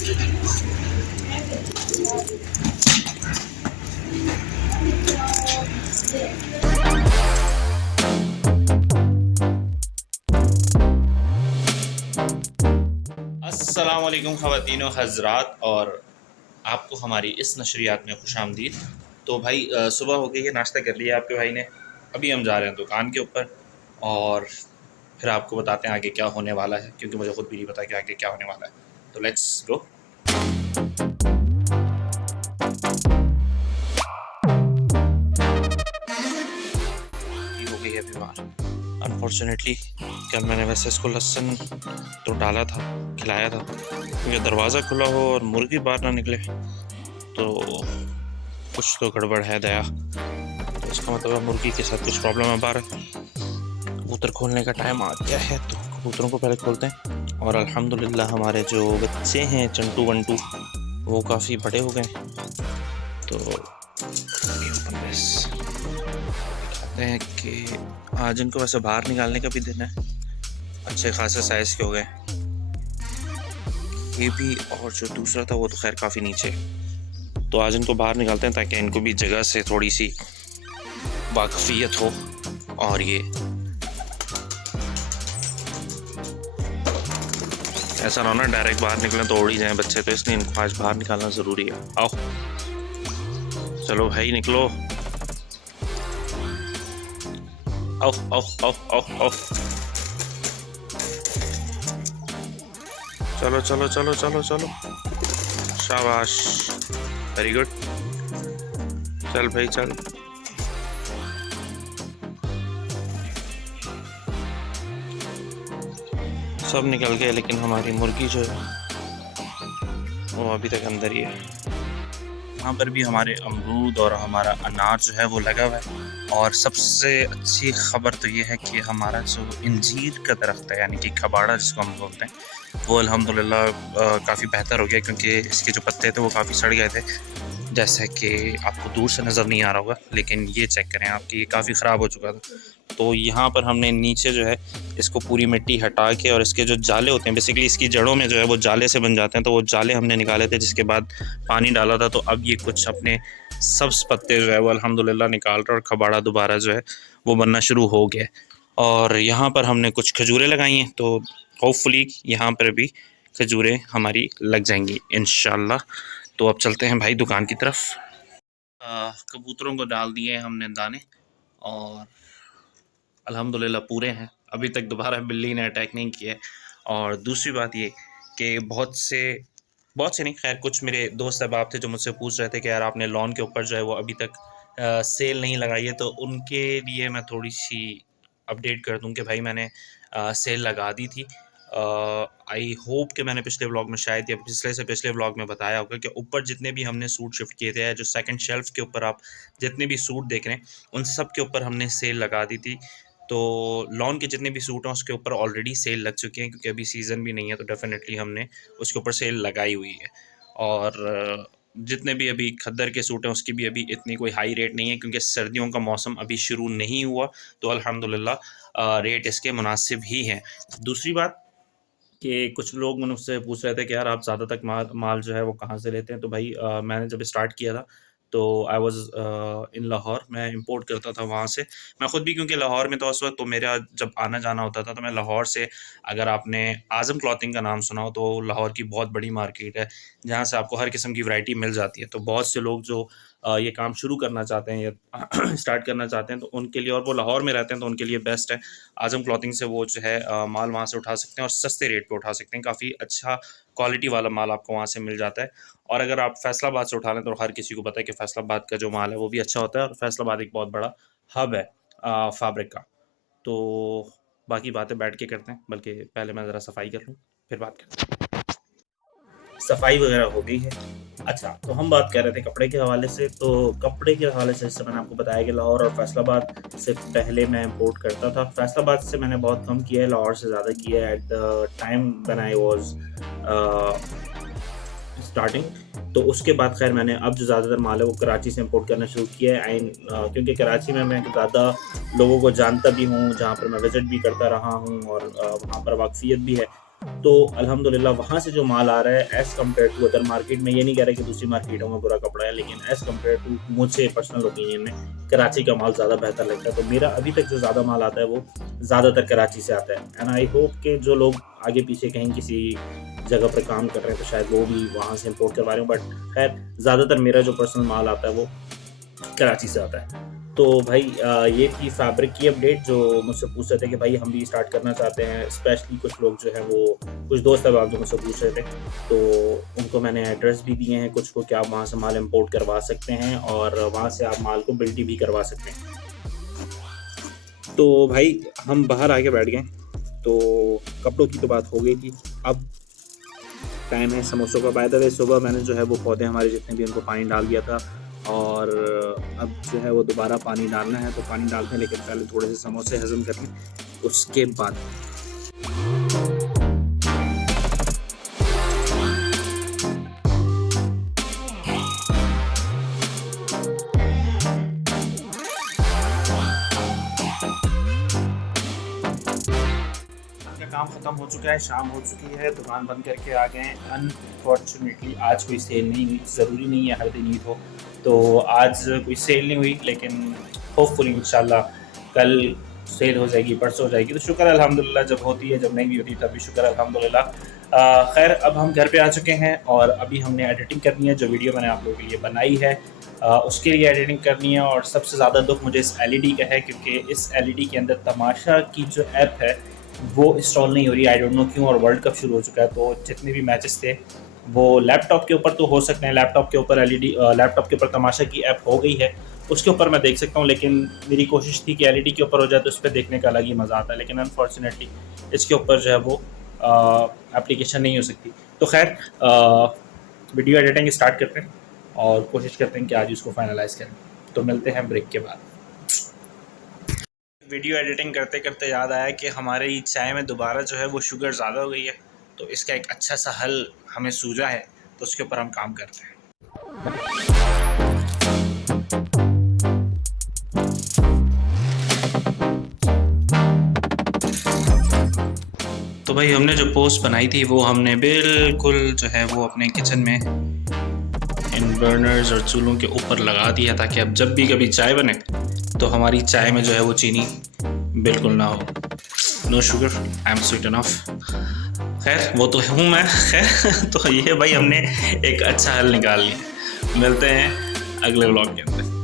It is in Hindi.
अस्सलाम वालेकुम ख़वातीन व हज़रात, और आपको हमारी इस नशरियात में खुशामदीद। तो भाई सुबह हो गई है, नाश्ता कर लिया आपके भाई ने। अभी हम जा रहे हैं दुकान के ऊपर, और फिर आपको बताते हैं आगे क्या होने वाला है, क्योंकि मुझे खुद भी नहीं पता कि आगे क्या होने वाला है। तो लेट्स गो। हो गई है बीमार अनफॉर्चुनेटली। कल मैंने वैसे इसको लहसुन तो डाला था, खिलाया था, क्योंकि दरवाज़ा खुला हो और मुर्गी बाहर ना निकले तो कुछ तो गड़बड़ है दया। तो इसका मतलब मुर्गी के साथ कुछ प्रॉब्लम है बाहर। कबूतर खोलने का टाइम आ गया है, तो कबूतरों को पहले खोलते हैं। और अल्हम्दुलिल्लाह हमारे जो बच्चे हैं चंटू वंटू, वो काफ़ी बड़े हो गए। तो कहते हैं कि आज इनको वैसे बाहर निकालने का भी दिन है। अच्छे खासे साइज़ के हो गए ये भी, और जो दूसरा था वो तो खैर काफ़ी नीचे। तो आज इनको बाहर निकालते हैं ताकि इनको भी जगह से थोड़ी सी वाकफियत हो। और ये ऐसा ना हो ना डायरेक्ट बाहर निकलें तो उड़ ही जाएं बच्चे, तो इसलिए इनको आज बाहर निकालना ज़रूरी है। आओ चलो भाई निकलो, आओ आओ आओ आओ आओ, चलो चलो चलो चलो चलो, शाबाश, वेरी गुड, चल भाई चल। सब निकल गए, लेकिन हमारी मुर्गी जो है वो अभी तक अंदर ही है। यहाँ पर भी हमारे अमरूद और हमारा अनार जो है वो लगा हुआ है। और सबसे अच्छी खबर तो ये है कि हमारा जो इंजीर का दरख्त है, यानी कि खबाड़ा जिसको हम बोलते हैं, वो अल्हम्दुलिल्लाह काफ़ी बेहतर हो गया, क्योंकि इसके जो पत्ते थे वो काफ़ी सड़ गए थे, जैसा कि आपको दूर से नज़र नहीं आ रहा होगा, लेकिन ये चेक करें आपकी, ये काफ़ी ख़राब हो चुका था। तो यहाँ पर हमने नीचे जो है इसको पूरी मिट्टी हटा के, और इसके जो जाले होते हैं, बेसिकली इसकी जड़ों में जो है वो जाले से बन जाते हैं, तो वो जाले हमने निकाले थे, जिसके बाद पानी डाला था। तो अब ये कुछ अपने सब्ज़ पत्ते जो है वो अल्हम्दुलिल्लाह निकाल रहे, और खबाड़ा दोबारा जो है वो बनना शुरू हो गया। और यहाँ पर हमने कुछ खजूरें लगाई हैं, तो होपफुली यहाँ पर भी खजूरें हमारी लग जाएंगी इंशाल्लाह। तो अब चलते हैं भाई दुकान की तरफ। कबूतरों को डाल दिए हमने दाने, और अल्हम्दुलिल्लाह पूरे हैं। अभी तक दोबारा बिल्ली ने अटैक नहीं किया है। और दूसरी बात ये कि बहुत से नहीं, खैर कुछ मेरे दोस्त अहबाब थे जो मुझसे पूछ रहे थे कि यार आपने लॉन के ऊपर जो है वो अभी तक सेल नहीं लगाई है, तो उनके लिए मैं थोड़ी सी अपडेट कर दूं कि भाई मैंने सेल लगा दी थी। आई होप कि मैंने पिछले व्लॉग में, शायद या पिछले से पिछले व्लॉग में बताया होगा कि ऊपर जितने भी हमने सूट शिफ्ट किए थे, जो सेकंड शेल्फ़ के ऊपर आप जितने भी सूट देख रहे हैं, उन सब के ऊपर हमने सेल लगा दी थी। तो लॉन के जितने भी सूट हैं उसके ऊपर ऑलरेडी सेल लग चुकी हैं, क्योंकि अभी सीज़न भी नहीं है, तो डेफ़िनेटली हमने उसके ऊपर सेल लगाई हुई है। और जितने भी अभी खद्दर के सूट हैं उसकी भी अभी इतनी कोई हाई रेट नहीं है, क्योंकि सर्दियों का मौसम अभी शुरू नहीं हुआ, तो अल्हम्दुलिल्लाह रेट इसके मुनासिब ही हैं। दूसरी बात कि कुछ लोग मुझसे पूछ रहे थे कि यार आप ज़्यादा तक माल जो है वो कहाँ से लेते हैं? तो भाई मैंने जब स्टार्ट किया था तो आई वाज़ इन लाहौर, मैं इंपोर्ट करता था वहाँ से। मैं ख़ुद भी क्योंकि लाहौर में था उस वक़्त, तो मेरा जब आना-जाना होता था तो मैं लाहौर से, अगर आपने आज़म क्लॉथिंग का नाम सुना हो तो लाहौर की बहुत बड़ी मार्केट है, जहाँ से आपको हर किस्म की वैरायटी मिल जाती है। तो बहुत से लोग जो ये काम शुरू करना चाहते हैं या स्टार्ट करना चाहते हैं, तो उनके लिए, और वो लाहौर में रहते हैं, तो उनके लिए बेस्ट है आज़म क्लॉथिंग से। वो जो है माल वहाँ से उठा सकते हैं और सस्ते रेट पे उठा सकते हैं। काफ़ी अच्छा क्वालिटी वाला माल आपको वहाँ से मिल जाता है। और अगर आप फैसलाबाद से उठा लें तो हर किसी को पता है कि फैसलाबाद का जो माल है वो भी अच्छा होता है, और फैसलाबाद एक बहुत बड़ा हब है फैब्रिक का। तो बाकी बातें बैठ के करते हैं, बल्कि पहले मैं ज़रा सफाई कर लूँ, फिर बात करते हैं। सफाई वगैरह हो गई है। अच्छा, तो हम बात कर रहे थे कपड़े के हवाले से। तो कपड़े के हवाले से जैसे मैंने आपको बताया कि लाहौर और फैसलाबाद से पहले मैं इम्पोर्ट करता था। फैसलाबाद से मैंने बहुत कम किया है, लाहौर से ज़्यादा किया है at the time when I was starting. तो उसके बाद खैर मैंने अब जो ज़्यादातर माल है वो कराची से इम्पोर्ट करना शुरू किया है। क्योंकि कराची में मैं ज़्यादा लोगों को जानता भी हूँ, जहाँ पर मैं विज़िट भी करता रहा हूँ, और वहाँ पर वाक़फ़ियत भी है। तो अल्हम्दुलिल्लाह वहाँ से जो माल आ रहा है as compare to other market में, ये नहीं कह रहा कि दूसरी मार्केटों में बुरा कपड़ा है, लेकिन एज़ कम्पेयर टू मुझे पर्सनल ओपिनियन में कराची का माल ज़्यादा बेहतर लगता है। तो मेरा अभी तक जो ज़्यादा माल आता है वो ज़्यादातर कराची से आता है। एंड आई होप कि जो लोग आगे पीछे कहीं किसी जगह पर काम कर रहे हैं तो शायद वो भी वहाँ से इम्पोर्ट करवा रहे हो, बट खैर ज़्यादातर मेरा जो पर्सनल माल आता है वो कराची से आता है। तो भाई ये थी फैब्रिक की अपडेट जो मुझसे पूछ रहे थे कि भाई हम भी स्टार्ट करना चाहते हैं। स्पेशली कुछ लोग जो हैं वो कुछ दोस्त अहबाब जो मुझसे पूछ रहे थे, तो उनको मैंने एड्रेस भी दिए हैं कुछ को कि आप वहाँ से माल इंपोर्ट करवा सकते हैं और वहाँ से आप माल को बिल्टी भी करवा सकते हैं। तो भाई हम बाहर आके बैठ गए, तो कपड़ों की तो बात हो गई थी। अब टाइम है समोसों का। बाय द वे सुबह मैंने जो है वो पौधे हमारे जितने भी उनको पानी डाल दिया था, और अब जो है वो दोबारा पानी डालना है, तो पानी डालते हैं, लेकिन पहले थोड़े से समोसे हज़म कर लें उसके बाद। काम ख़त्म हो चुका है, शाम हो चुकी है, दुकान बंद करके आ गए हैं। अनफॉर्चुनेटली आज कोई सेल नहीं हुई। ज़रूरी नहीं है हर दिन ईद हो, तो आज कोई सेल नहीं हुई, लेकिन होपफुली इंशाल्लाह कल सेल हो जाएगी, परसों हो जाएगी। तो शुक्र है अल्हम्दुलिल्लाह, जब होती है, जब नहीं भी होती तब भी शुक्र है अल्हम्दुलिल्लाह। खैर अब हम घर पे आ चुके हैं और अभी हमने एडिटिंग करनी है। जो वीडियो मैंने आप लोगों के लिए बनाई है उसके लिए एडिटिंग करनी है। और सबसे ज़्यादा दुख मुझे इस LED का है, क्योंकि इस LED के अंदर तमाशा की जो ऐप है वो इंस्टॉल नहीं हो रही। आई डोंट नो क्यों। और वर्ल्ड कप शुरू हो चुका है, तो जितने भी मैचेस थे वो लैपटॉप के ऊपर तो हो सकते हैं। लैपटॉप के ऊपर लैपटॉप के ऊपर तमाशा की ऐप हो गई है, उसके ऊपर मैं देख सकता हूँ, लेकिन मेरी कोशिश थी कि LED के ऊपर हो जाए तो उस पर देखने का अलग ही मज़ा आता है। लेकिन अनफॉर्चुनेटली इसके ऊपर जो है वो एप्लीकेशन नहीं हो सकती। तो खैर वीडियो एडिटिंग स्टार्ट करते हैं और कोशिश करते हैं कि आज इसको फाइनलाइज़ करें। तो मिलते हैं ब्रेक के बाद। वीडियो एडिटिंग करते करते याद आया कि हमारी चाय में दोबारा जो है वो शुगर ज़्यादा हो गई है, तो इसका एक अच्छा सा हल हमें सूझा है, तो उसके ऊपर हम काम करते हैं। तो भाई हमने जो पोस्ट बनाई थी वो हमने बिल्कुल जो है वो अपने किचन में इन बर्नर्स और चूल्हों के ऊपर लगा दिया, ताकि अब जब भी कभी चाय बने तो हमारी चाय में जो है वो चीनी बिल्कुल ना हो। No sugar, I am sweet enough. खैर वो तो हूँ मैं। खैर तो ये भाई हमने एक अच्छा हल निकाल लिया। मिलते हैं अगले व्लॉग के अंदर।